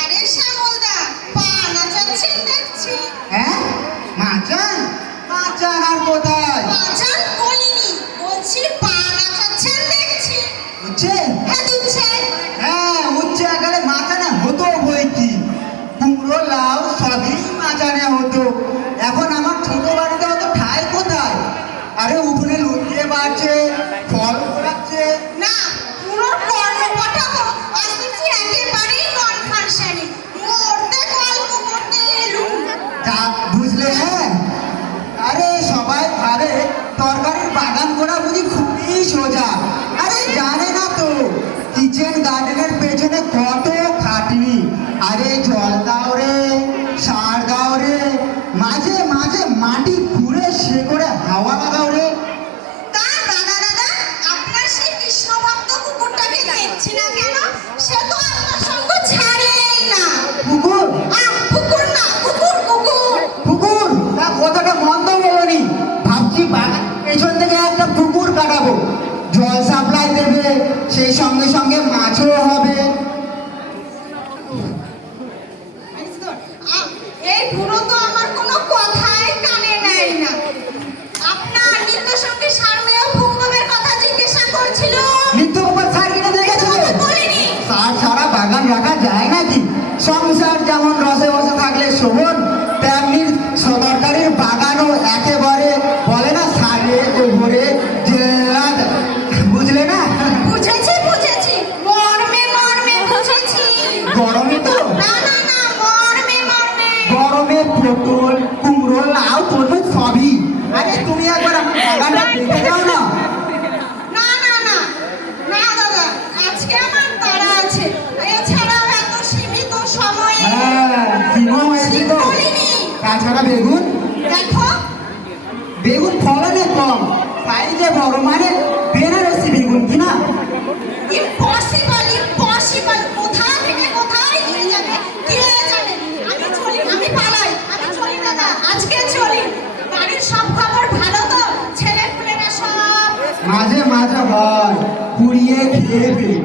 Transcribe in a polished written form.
আরে শ্যামলদা, পা নাচাচ্ছেন দেখছি। হ্যাঁ, মাচান মাচান আর কোথায়? বাজান বলিনি, বলছি পা নাচাচ্ছেন দেখছি। উচ্ছে? হ্যাঁ দিচ্ছে। হ্যাঁ, উচ্ছে আকারে মাচানে হতো বই কি, কুমড়ো লাউ সবই মাচানে হতো। এখন আমার ছোট বাড়িতে হতো ঠাই কোথায়? আরে উঠোনে লুকিয়ে বাড়ছে, ফল ফোলাচ্ছে। না, পুরো কর্মপটাও আজ দেখছি একেবারেই নন ফাংশনিং। মরতে গল্প করতে এলুম। তা বুঝলে? হ্যাঁ, আরে সবাই ভাবে তরকারির বাগান করা বুঝি খুবই সোজা। আরে জানে না তো কিচেন গার্ডেনের পেছনে কত খাটনি। আরে জল দাও রে, সার দাও রে, মাঝে মাঝে মাটি খুঁড়ে সে করে হাওয়া লাগাও রে। তা দাদা দাদা, আপনার সেই কৃষ্ণ ভক্ত কুকুরটাকে দেখছি না কেন? সে তো আপনার সঙ্গ ছাড়েই না। কুকুর? কুকুর না, কুকুর কুকুর। কুকুর? তা কথাটা মন্দ বলনি। ভাবছি বাগান পেছন থেকে একটা পুকুর কাটাবো, জল সাপ্লাই দেবে, সেই সঙ্গে সঙ্গে মাছও হবে। এই বুড়ো তো আমার কোনো কথাই কানে নেয় না। আপনার নিত্য সঙ্গে সারমেয় ভূগোলের কথা জিজ্ঞাসা করছিল। নিত্য গোপাল সার কিনে দেখেছো? বলিনি। সার ছাড়া বাগান রাখা যায় নাকি? সংসার যেমন রসে বসে থাকলে শোভন, তেমনি সদরকারির বাগানও একেবারে বলে না সারে গোবরে জেলাদ। বুঝলে না? বুঝেছি বুঝেছি, মর্মে মর্মে বুঝেছি। গরমে তো না না না, মর্মে মর্মে। গরমে পটল কুমড়ো লাউ তরমুজ সবই। আরে তুমি একবার আমার বাগানটা দেখে যাও না। না না না না দাদা, আজকে আমার তাড়া আছে। এছাড়াও এত সীমিত সময়ে হ্যাঁ, কিনো হয়েছে তো। বলিনি। তাছাড়া বেগুন, দেখো, বেগুন ফলনে কম, সাইজে বড়, মানে বেনারসি বেগুন কিনা। ইম্পসিবল ইম্পসিবল, কোথা থেকে কোথায় নিয়ে যাবে কে জানে। আমি চলি, আমি পালাই, আমি চলি দাদা, আজকে চলি। বাড়ির সব খবর ভালো তো? ছেলে পুলেরা সব? মাঝে মাঝে হয় পুড়িয়ে খেয়ে ফেলি।